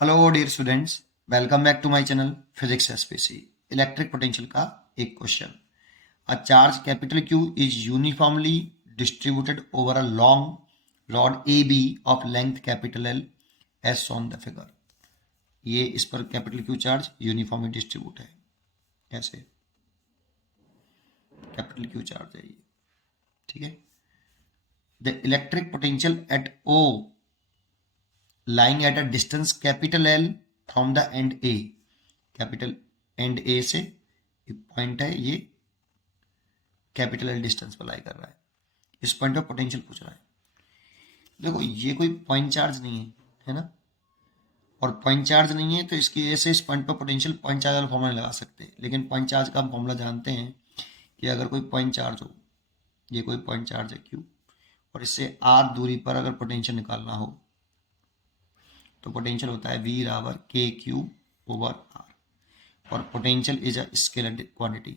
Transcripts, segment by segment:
Hello dear students, welcome back to my channel physics SPC. Electric potential का एक क्वेश्चन। A charge capital Q is uniformly distributed over a long rod AB of length capital L as shown the figure. ये इस पर capital Q charge uniformly distribute है। ऐसे capital Q charge है ये, ठीक है। The electric potential at O lying at a distance capital L from the end A, capital and A से पॉइंट है ये, कैपिटल एल डिस्टेंस पर लाई कर रहा है। इस पॉइंट पर पोटेंशियल पूछ रहा है। देखो ये कोई पॉइंट चार्ज नहीं है ना, और पॉइंट चार्ज नहीं है तो इसकी वजह से इस पॉइंट पर पोटेंशियल पॉइंट चार्ज वाला फॉर्मूला लगा सकते हैं। लेकिन पॉइंट चार्ज का हम फॉर्मूला जानते हैं कि अगर कोई पॉइंट चार्ज हो, ये कोई पॉइंट चार्ज है Q, और इससे आर दूरी पर अगर पोटेंशियल निकालना हो तो पोटेंशियल होता है V बराबर KQ ओवर R, और potential is a scalar quantity,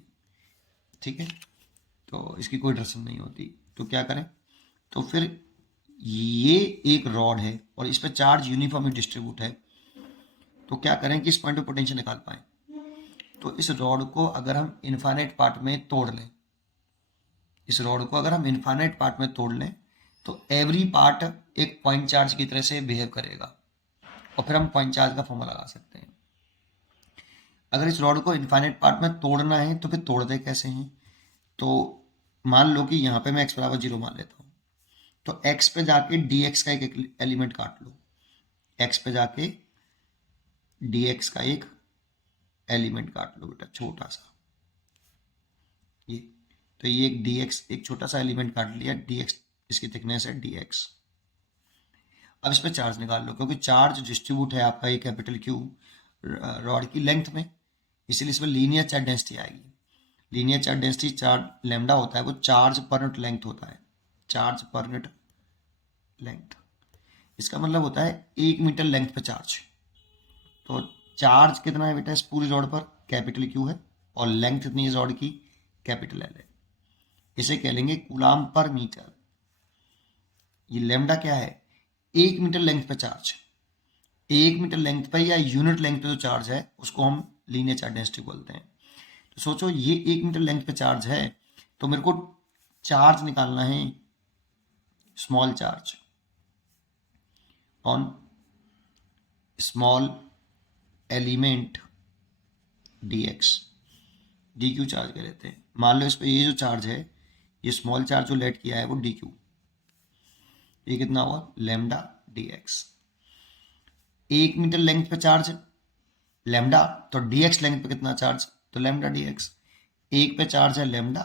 ठीक है। तो इसकी कोई टेंशन नहीं होती। तो क्या करें, तो फिर ये एक रॉड है और इस पर चार्ज यूनिफॉर्मली डिस्ट्रीब्यूट है, तो क्या करें कि इस पॉइंट पे पोटेंशियल निकाल पाए। तो इस रॉड को अगर हम इनफाइनाइट पार्ट में तोड़ लें, इस रॉड को अगर हम इनफाइनाइट पार्ट में तोड़ लें तो एवरी पार्ट एक पॉइंट चार्ज की तरह से बिहेव करेगा, और फिर हम पॉइंट चार्ज का फॉर्मूला लगा सकते हैं। अगर इस रॉड को इनफाइनाइट पार्ट में तोड़ना है तो फिर तोड़ते कैसे हैं, तो मान लो कि यहाँ पे मैं x बराबर 0 मान लेता हूँ, तो x पे जाके dx का एक एलिमेंट काट लो, x पे जाके dx का एक एलिमेंट काट लो बेटा, छोटा सा ये। तो ये एक dx एक छोटा सा एलिमेंट काट लिया, dx इसकी थिकनेस है dx। अब इस पे चार्ज निकाल लो, क्योंकि चार्ज डिस्ट्रीब्यूट है आपका ये कैपिटल Q रॉड की लेंथ में, इसीलिए इसमें लीनियर चार्ज डेंसिटी आएगी। Linear charge density charge lambda होता है, वो चार्ज पर यूनिट लेंथ होता है, चार्ज पर यूनिट लेंथ। इसका मतलब होता है 1 मीटर लेंथ पे चार्ज। तो चार्ज कितना है बेटा इस पूरी रॉड पर, कैपिटल Q है, और लेंथ कितनी है इस रॉड की, कैपिटल L है। इसे कह लेंगे कूलाम पर मीटर। ये लेमडा क्या है, 1 मीटर लेंथ पे चार्ज। 1 मीटर लेंथ पे या यूनिट लेंथ पे जो चार्ज है उसको हम लीनियर चार्ज डेंसिटी बोलते हैं। तो सोचो ये 1 मीटर लेंथ पे चार्ज है, तो मेरे को चार्ज निकालना है, small charge on small element dx, dq charge कह लेते हैं। मान लो इस पे ये जो चार्ज है, ये स्मॉल चार्ज जो लेट किया है वो dq, ये कितना हुआ लेमडा dx। 1 मीटर लेंथ पे चार्ज लेमडा, तो dx लेंथ पे कितना चार्ज, तो लेमडा dx। एक पे चार्ज है लेमडा,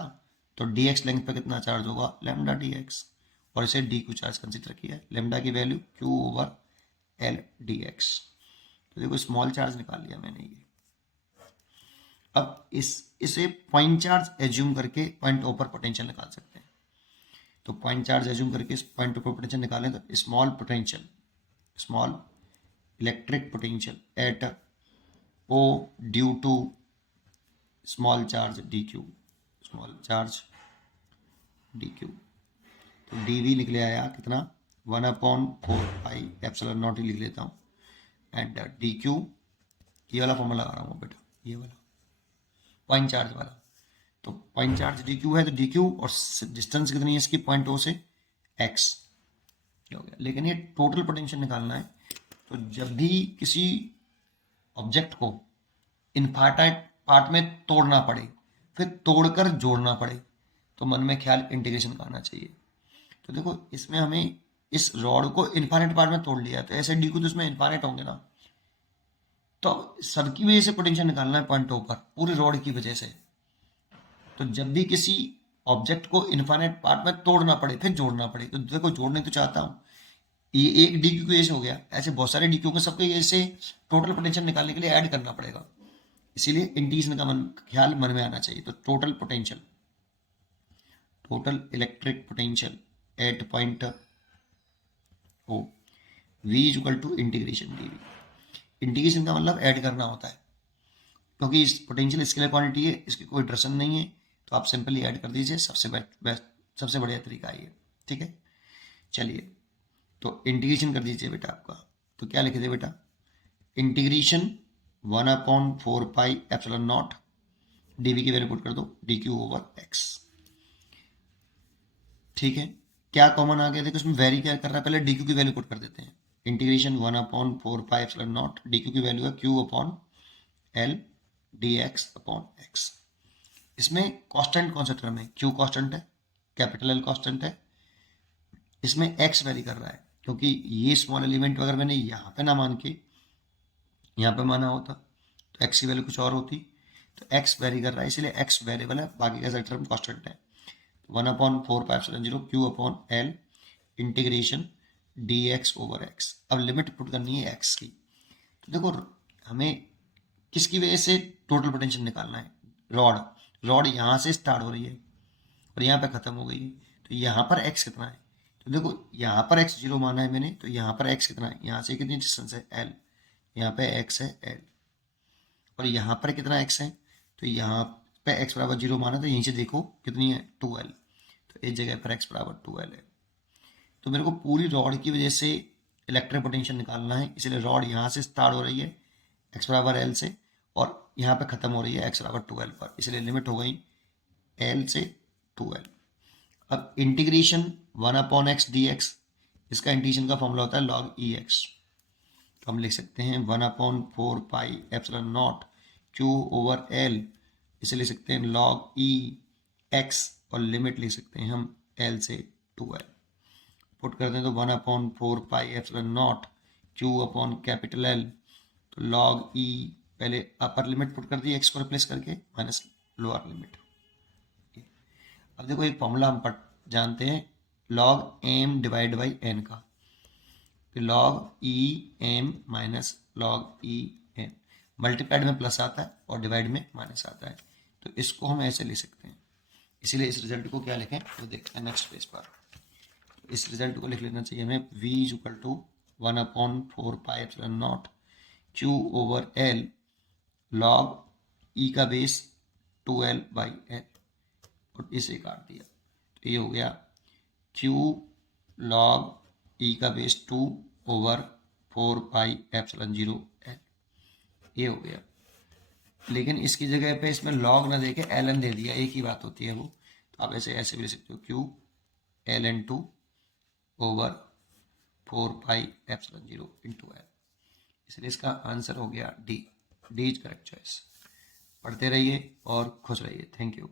तो dx लेंथ पे कितना चार्ज होगा, लेमडा dx, और इसे dq चार्ज कंसीडर किया है। लेमडा की value q over l dx। तो देखो स्मॉल चार्ज निकाल लिया मैंने ये। अब इसे पॉइंट चार्ज एज्यूम करके पॉइंट O पर पोटेंशियल निकाल सकते हैं। तो पॉइंट चार्ज एज्यूम करके इस पॉइंट O पर पोटेंशियल निकालें तो small potential, small electric potential at O due to small charge dq, small charge dq। तो dv निकले आया कितना, 1/4 पाई लिख लेता हूँ, एंड dq, ये वाला फॉर्मूला लगा रहा हूँ बेटा, ये वाला पॉइंट चार्ज वाला। तो पॉइंट चार्ज dq है, तो dq और डिस्टेंस कितनी है इसकी पॉइंट O से, x हो गया। लेकिन ये टोटल पोटेंशियल निकालना है, तो जब भी किसी ऑब्जेक्ट को इनफाइनाइट पार्ट में तोड़ना पड़े, फिर तोड़कर जोड़ना पड़े, तो मन में ख्याल इंटीग्रेशन का आना चाहिए। तो देखो इसमें हमें इस रॉड को इनफाइनाइट पार्ट में तोड़ लिया, तो ऐसे dq तो इसमें इनफाइनाइट होंगे ना, तो सबकी वजह से पोटेंशियल निकालना है पॉइंट O पर, पूरी रॉड की वजह से। तो जब भी किसी ऑब्जेक्ट को इनफाइनाइट पार्ट में तोड़ना पड़े फिर जोड़ना पड़े, तो देखो जोड़ने तो चाहता हूँ, ये एक dq को ऐसे हो गया, ऐसे बहुत सारे dq को सबके ऐसे टोटल पोटेंशियल निकालने के लिए ऐड करना पड़ेगा, इसीलिए इंटीग्रेशन का ख्याल मन में आना चाहिए। तो total potential, total electric potential at point O, v is equal to integration dv। Integration का मतलब ऐड करना होता है, क्योंकि इस पोटेंशियल स्केलर क्वांटिटी है, इसकी कोई ड्रेसन नहीं है, तो आप सिंपली ऐड कर दीजिए, सबसे बेस्ट सबसे बढ़िया तरीका है ये, ठीक है। चलिए तो इंटीग्रेशन कर दीजिए बेटा आपका, तो क्या लिखे थे बेटा, इंटीग्रेशन 1/4πε0 dv की वैल्यू पुट कर दो dq/x। ठीक है, क्या कॉमन आ गया? देखो इसमें वेरी क्या कर रहा है, पहले dq की वैल्यू पुट कर देते हैं। इंटीग्रेशन 1/4πε0 dq की वैल्यू है q/l dx/x। इसमें कांस्टेंट कौन सा टर्म है? q कांस्टेंट है, कैपिटल L कांस्टेंट है। इसमें x वेरी कर रहा है, क्योंकि ये स्मॉल एलिमेंट अगर मैंने यहाँ पे ना मान के यहाँ पे माना होता तो x की वैल्यू कुछ और होती। तो x वेरी कर रहा है, इसलिए x वेरिएबल है, बाकी का टर्म कांस्टेंट है। 1/4πε0 q/l इंटीग्रेशन dx/x। अब लिमिट पुट करनी है x की। तो देखो हमें किसकी वजह से टोटल पोटेंशियल निकालना है? रॉड यहाँ से स्टार्ट हो रही है और यहाँ पे खत्म हो गई है, तो यहाँ पर x कितना है? तो देखो यहाँ पर x 0 माना है मैंने, तो यहाँ पर x कितना है? यहाँ से कितनी डिस्टेंस है? l। यहाँ पे x है l, और यहाँ पर कितना x है? तो यहाँ पे x बराबर 0 माना, तो यहीं से देखो कितनी है? 2l। तो इस जगह पर x बराबर 2l है। तो मेरे को पूरी रॉड की वजह से इलेक्ट्रिक पोटेंशियल निकालना है, इसलिए रॉड यहाँ से स्टार्ट हो रही है x बराबर l से, और यहाँ पे खत्म हो रही है x बराबर 2l पर, इसलिए लिमिट हो गई l से 2l। अब इंटीग्रेशन 1/x dx, इसका इंटीग्रेशन का फॉर्मूला होता है log ex। तो हम लिख सकते हैं 1/4πε0 q/l, इसे लिख सकते हैं log ex, और लिमिट लिख सकते हैं हम l से 2l। पुट करते हैं तो 1/4πε0 q/L, तो log e, पहले अपर लिमिट पुट कर दी x को रिप्लेस करके, माइनस लोअर लिमिट। अब देखो एक फॉर्मूला हम जानते हैं log m divide by n का, फिर log e m minus log e m। Multiplied में प्लस आता है और डिवाइड में माइनस आता है, तो इसको हम ऐसे लिख सकते हैं। इसीलिए इस रिजल्ट को क्या लिखें वो देखते हैं नेक्स्ट पेज पर। इस रिजल्ट को लिख लेना चाहिए हमें v = 1/4πε0 q/l log e का बेस 2l/l, और इसे काट दिया तो ये हो गया q log e का बेस 2/4πε0l, ये हो गया। लेकिन इसकी जगह पे इसमें log ना देके ln दे दिया, एक ही बात होती है वो, तो आप ऐसे भी लिख सकते हो q ln 2/4πε0 × l। इसलिए इसका आंसर हो गया D. D is correct choice. पढ़ते रहिए और खुश रहिए। Thank you.